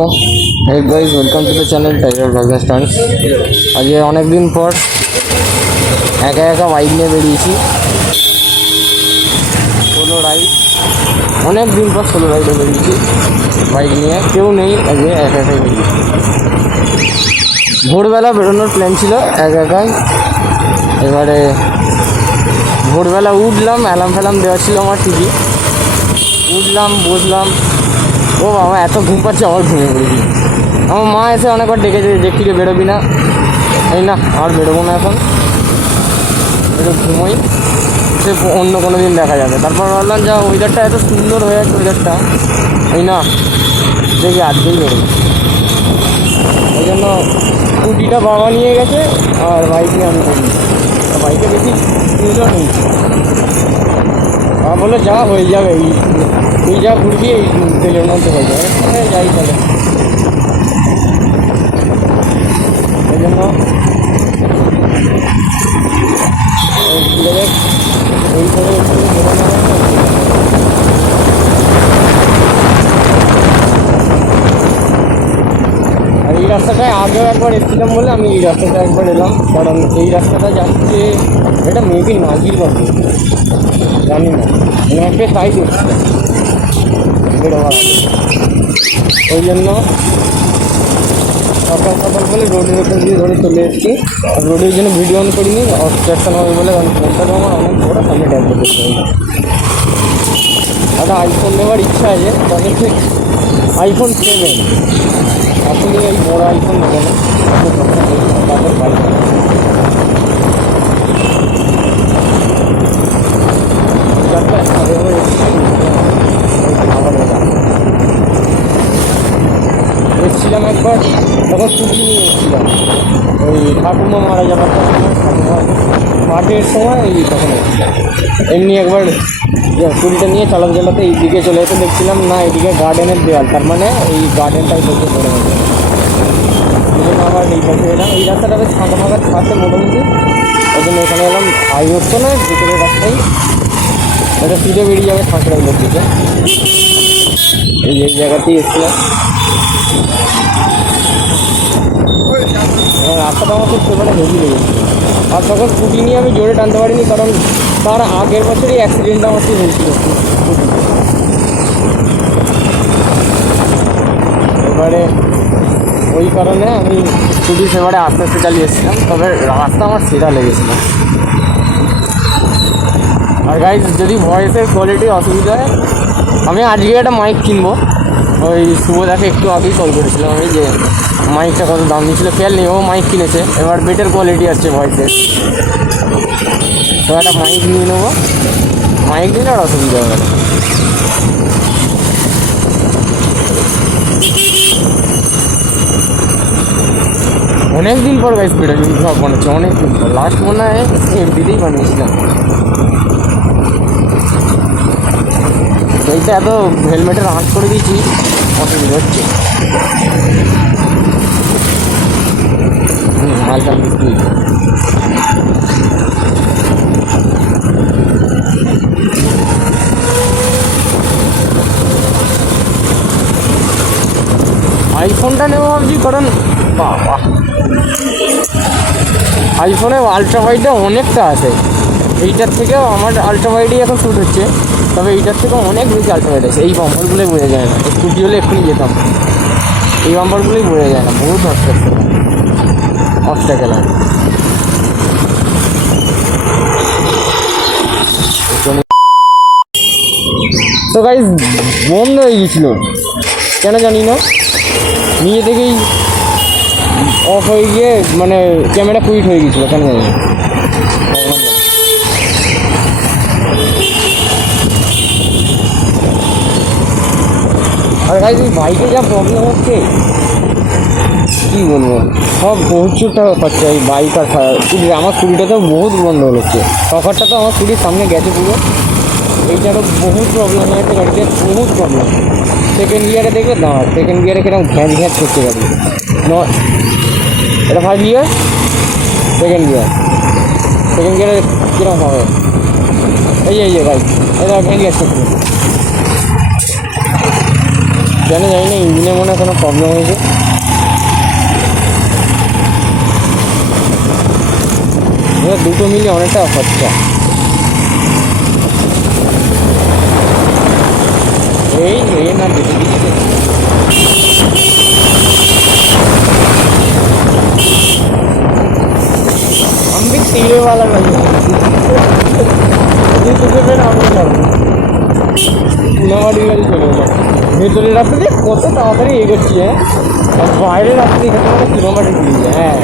Hey guys, welcome to the channel Tiger Vlog Stunts. আজকে অনেক দিন পর একা একা বাইক নিয়ে বেরিয়েছি সোলো রাইড। অনেক দিন পর সোলো রাইডে বেরিয়েছি বাইক নিয়ে, কেউ নেই, আজকে একা একাই বেরিয়েছি। ভোরবেলা বেরোনোর প্ল্যান ছিল একা একাই। এবারে ভোরবেলা উঠলাম, অ্যালার্ম ফ্যালার্ম দেওয়া ছিল আমার ঠিকই, উঠলাম, বসলাম। ও বাবা, এত ঘুম পাচ্ছে, আবার ঘুমিয়ে পড়েছি। আমার মা এসে অনেকবার ডেকেছে যে কিরে বেরোবি না, এই না আর বেরোবো না, এখন একটু ঘুমোই, সে অন্য কোনো দিন দেখা যাবে। তারপর ভাবলাম যা ওয়েদারটা এত সুন্দর হয়ে আছে, ওয়েদারটা এই না দেখি আজকেই বেরোবো। ওই জন্য স্কুটিটা বাবা নিয়ে গেছে আর বাইক নিয়ে আমি করি, বাইকে বেশি সুন্দর নেই। বাবা বললো যা হয়ে যাবে, এই তুই যা ঘুরবি এই তেলের মধ্যে হয়ে যাবে, যাই তাহলে। ওই জন্য ওই করে আর এই রাস্তাটায় আগেও একবার এসেছিলাম বলে আমি এই রাস্তাটা একবার এলাম, কারণ এই রাস্তাটা যাচ্ছে, এটা মেবি নাজিরগঞ্জ, জানি না, ম্যাপে তাই দেখছিলাম বেরোবার আগে। ওই জন্য সকাল সকাল বলে রোডের ওপর দিয়ে ধরে চলে এসেছি। আর রোডের জন্য ভিডিও অন করিনি, অবস্ট্রাকশন হবে বলে, কারণ ফোনটাও আমার অনেক বড়, সামনে ট্যাবলেট করতে হবে। একটা আইফোন নেওয়ার ইচ্ছা আছে, তবে ঠিক আইফোন 7, আসলে এই বড় আইফোন নেবো না, তারপর বাইক এসেছিলাম একবার, তখন স্কুটি নিয়ে এসেছিলাম, ওই ঠাকুমা মারা যাবার সময়, ঠাকুমার পাঠের সময় এই তখন এসেছিলাম। এমনি একবার স্কুটিটা নিয়ে চালাতে চালাতে এই দিকে চলে যেতে দেখছিলাম না, এইদিকে গার্ডেনের দেওয়াল, তার মানে এই গার্ডেনটাই বলতে পড়ে গেছে। এই জন্য আবার এই পাশে এলাম, এই রাস্তাটা বেশ ফাঁকা ফাঁকা থাকতে মোটামুটি, ওই জন্য এখানে এলাম। হাই হচ্ছে না, ভিতরের রাস্তায় এটা সিটে বেরিয়ে যাবে ঠাকুরাইলের দিকে, এই জায়গাতেই এসেছিলাম। রাস্তাটা আমার খুব ছোটোটা হেভি লেগেছিল, আর তখন স্কুটি নিয়ে আমি জোরে টানতে পারিনি, কারণ তার আগের বছরই অ্যাক্সিডেন্টটা আমার ঠিক হয়েছিল। এবারে ওই কারণে আমি স্কুটি সেবারে আস্তে আস্তে চালিয়ে এসেছিলাম, তবে রাস্তা আমার সেরা লেগেছিলো। আর গাইজ, যদি ভয়েসের কোয়ালিটি অসুবিধা হয়, আমি আজকে একটা মাইক কিনবো। ওই শুভদাকে একটু আগেই কল করেছিলাম আমি, যে মাইকটা কত দাম নিয়েছিল, খেয়াল নেই, ও মাইক কিনেছে, এবার বেটার কোয়ালিটি আসছে ভয়েসের, তো একটা মাইক নিয়ে নেবো। মাইক নিলে আর অসুবিধা হবে না। অনেক দিন পর গাইজ ভিডিও ব্লগ বানাচ্ছি, অনেক দিন পর, লাস্ট মনে হয় এমপিতেই বানিয়েছিলাম। এইটা এত হেলমেটের হাঁট করে দিয়েছি, অসুবিধা হচ্ছে। হালকা বিক্রি আইফোনটা নেবো ভাবছি, কারণ বাবা আইফোনে আলট্রা ওয়াইডটা অনেকটা আছে, এইটার থেকেও আমার আলট্রা ওয়াইডই এখন শ্যুট হচ্ছে, তবে এইটার থেকেও অনেক বেশি আলট্রা ওয়াইড আছে। এই বাম্পারগুলোই বোঝা যায় না, স্কুটি হলে এক্ষুনি যেতাম, এই বাম্পারগুলোই বোঝা যায় না, বহুত অবস্ট্যাকেল আছে। তো গাইজ বন্ধ হয়ে গেছিল কেন জানি না, নিজে থেকেই অফ হয়ে গিয়ে, মানে ক্যামেরা কুইট হয়ে গেছিলো কেন জানি না। আর গাইজ এই বাইকে যা প্রবলেম হচ্ছে কী বলবো, সব প্রচুর টাকা খরচা এই বাইক আর স্কুটি। আমার স্কুটিটাতেও বহুত গন্ডগোল হচ্ছে, সকারটা তো আমার স্কুটির সামনে গেছে পুরো, এইটারও বহুত প্রবলেম হয়েছে গাড়িতে, বহুত প্রবলেম। সেকেন্ড গিয়ারে দেখবে দাঁড়া, সেকেন্ড গিয়ারে কিরকম ঘ্যাঁচ ঘ্যাঁচ করতে গাড়ি, এটা 5 গিয়ার, সেকেন্ড গিয়ারে কীরকম হবে, এই যে ভাই এটা ঘ্যাঁচ ঘ্যাঁচ করতে। কেন জানি না, ইঞ্জিনে মনে হয় কোনো প্রবলেম হয়েছে। দুটো মিলে অনেকটা খরচা। এই না যেতে দিচ্ছে हम भी सीढ़े वाला नहीं है तुझे फिर আমি যাবো পুনামাটি গাড়ি চলে গেল। ভেতরের রাস্তা দিয়ে কত তাড়াতাড়ি এগোচ্ছি, হ্যাঁ, আর বাইরের রাস্তা দিয়ে এখানে মানে কিলোমিটার দিয়েছে। হ্যাঁ,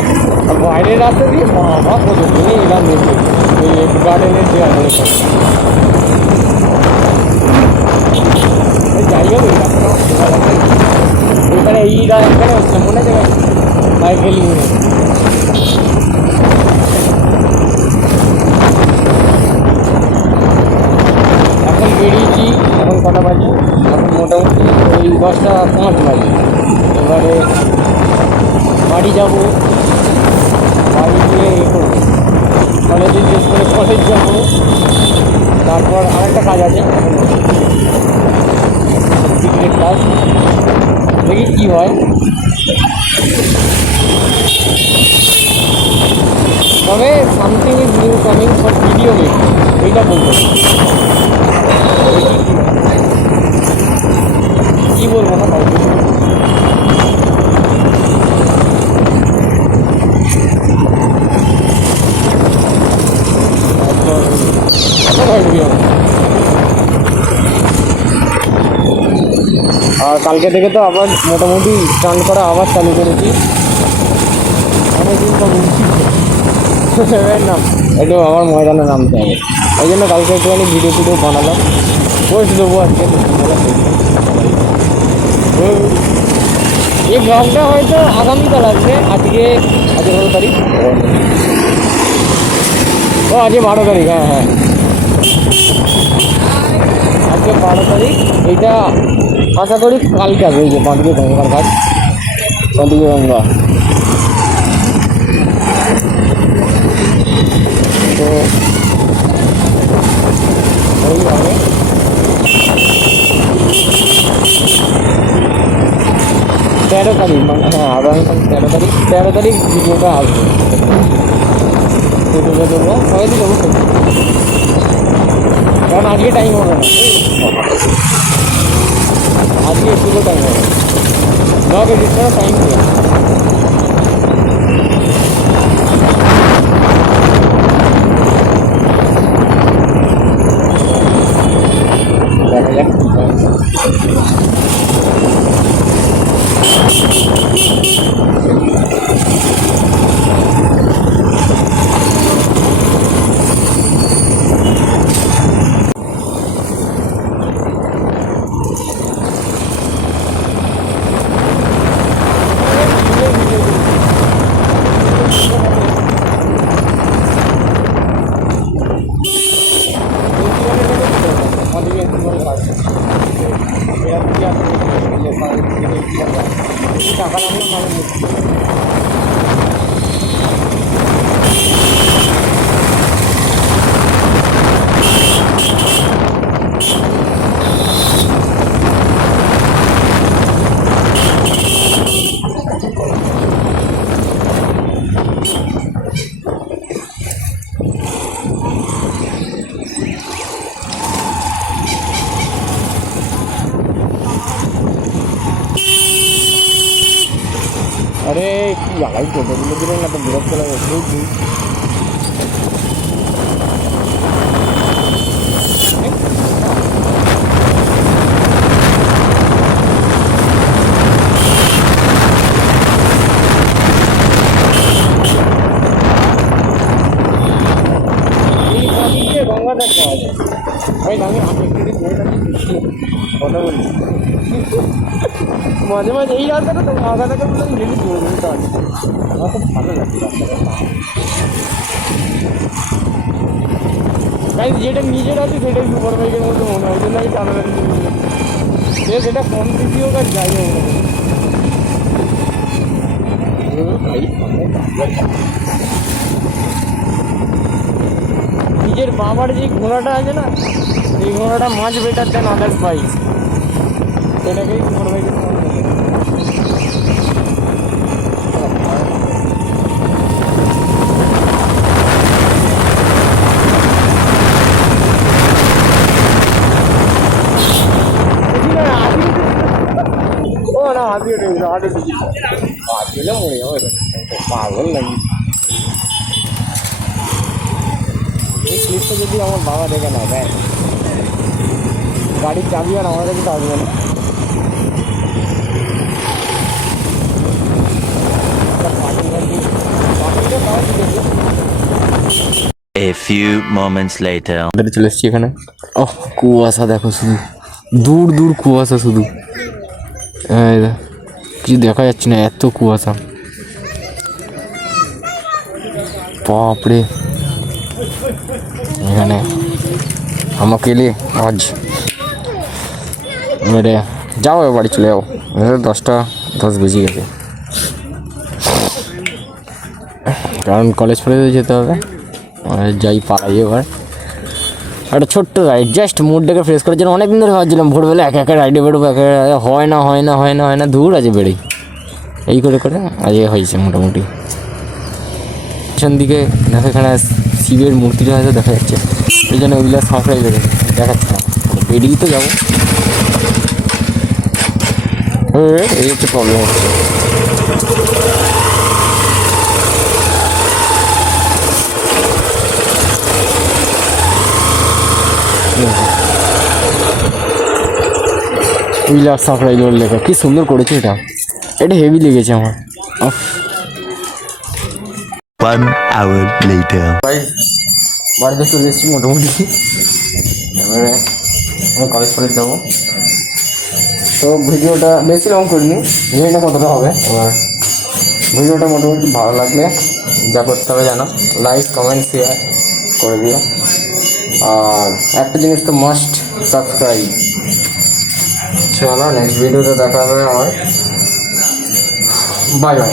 আর বাইরের রাস্তা দিয়ে বাবা কত দিনে এলাম দেখে ওই গার্ডেনের যে আছে যাই হোক। এখানে এখানে হচ্ছে মনে আছে সাইকেল নিয়ে এখন বেরিয়েছি। এখন কটা বাজে? এখন মোটামুটি ওই 10:05 বাজে। এবারে বাড়ি যাবো, বাড়ি গিয়ে এ করবো, কলেজে ড্রেস করে কলেজ যাবো। তারপর আরেকটা কাজ আছে সিক্রেট কাজ, দেখি কী হয়। তবে something is new coming for video making, এইটা বলবো। কী বলবো না তাই আর কালকে থেকে তো আবার মোটামুটি স্টান্ট করা আবার চালু করেছি। অনেকদিন তো না একটু আমার ময়দানে নামতে হবে, ওই জন্য কালকে একটুখানি ভিডিও টিডিও বানালাম, পোস্ট দেবো আজকে। এই ব্লগটা হয়তো আগামীকাল আসবে। আজকে কত তারিখ? ও আজকে 12 তারিখ। হ্যাঁ হ্যাঁ, আজকে 12 তারিখ। এইটা আশা করি কালকে আসবে। এই যে বাঁদিকে গঙ্গার ঘাট, বাঁদিকে গঙ্গা। তো ওইভাবে 13 তারিখ, মানে হ্যাঁ আগামীকাল 13 তারিখ ভিডিওটা আসবে। দেবো সবাই দেবো, কারণ আজকে টাইম হবে না, আজকে একটুকু টাইম হবে ব্লগ এডিট করার টাইম নেই। দেখা যাক কী হয়। টাকা লাগলো ভালো अरे কি লাগাই টোটোগুলো দিলে না তো বিরক্ত লাগে খুব। গঙ্গা দেখা আছে ভাই, আমি কথা বলি মাঝে মাঝে। এই রাস্তাটা তো মাথা থেকে বলে রেডি করে দিতে হবে, আমার খুব ভালো লাগছে রাস্তাটা। তাই যেটা নিজের আছে সেটাই সুপার বাইকের মধ্যে মনে হয়, জন্য আমি টানাটানি সে সেটা কম বেশি হোক আর যাই হোক নিজের বাবার যে ঘোড়াটা আছে না, এই ঘোড়াটা মাছ বেটার দেন আদার্স বাইক। এটাকেই ছোট ভাইকে পাগল নাকি এই ক্লিপটা যদি আমার বাবা দেখে না দেয় গাড়ির চাবি আর আমার কাছে আসবে না। A few moments later. চলে এসছি এখানে। ওহ কুয়াশা দেখো, শুধু দূর দূর কুয়াশা, শুধু কিছু দেখা যাচ্ছে না, এত কুয়াশা বাপরে। এখানে আমাকে এলে আজ মেরে যাও, বাড়ি চলে যাও, 10:10 বেজে গেছে, কারণ কলেজ ফলেজে যেতে হবে। যাই পালাই এবার একটা ছোট্ট রাইড, জাস্ট মুডটাকে ফ্রেশ করার জন্য। অনেকদিন ধরে ভাবছিলাম ভোরবেলা একা একা রাইডে বেরোবো, একা হয় না হয় না হয় না হয় না, দূর আছে বেড়েই এই করে করে আজ হয়েছে মোটামুটি। পিছন দিকে দেখো এখানে শিবের মূর্তিটা হয়তো দেখা যাচ্ছে, এই জন্য ওইগুলো সাঁকড়াই বেড়েছে, দেখাচ্ছে না, বেরিয়েই তো যাবো। এই হচ্ছে প্রবলেম হচ্ছে। উইলার সাঁকড়াই জোর লেখা, কি সুন্দর করেছে এটা, এটা হেভি লেগেছে আমার। 1 hour later. ভাই বাড়িতে চলে এসেছি মোটামুটি, এবারে আমি কলেজ ফলেজ যাবো। তো ভিডিওটা বেশি লং করিনি, জানি না কতটা হবে। এবার ভিডিওটা মোটামুটি ভালো লাগলে যা করতে হবে জানো, লাইক কমেন্ট শেয়ার করে দিও, আর একটা জিনিস তো মাস্ট, সাবস্ক্রাইব। চলো নেক্সট ভিডিওতে দেখা হবে আমার, বাই বাই।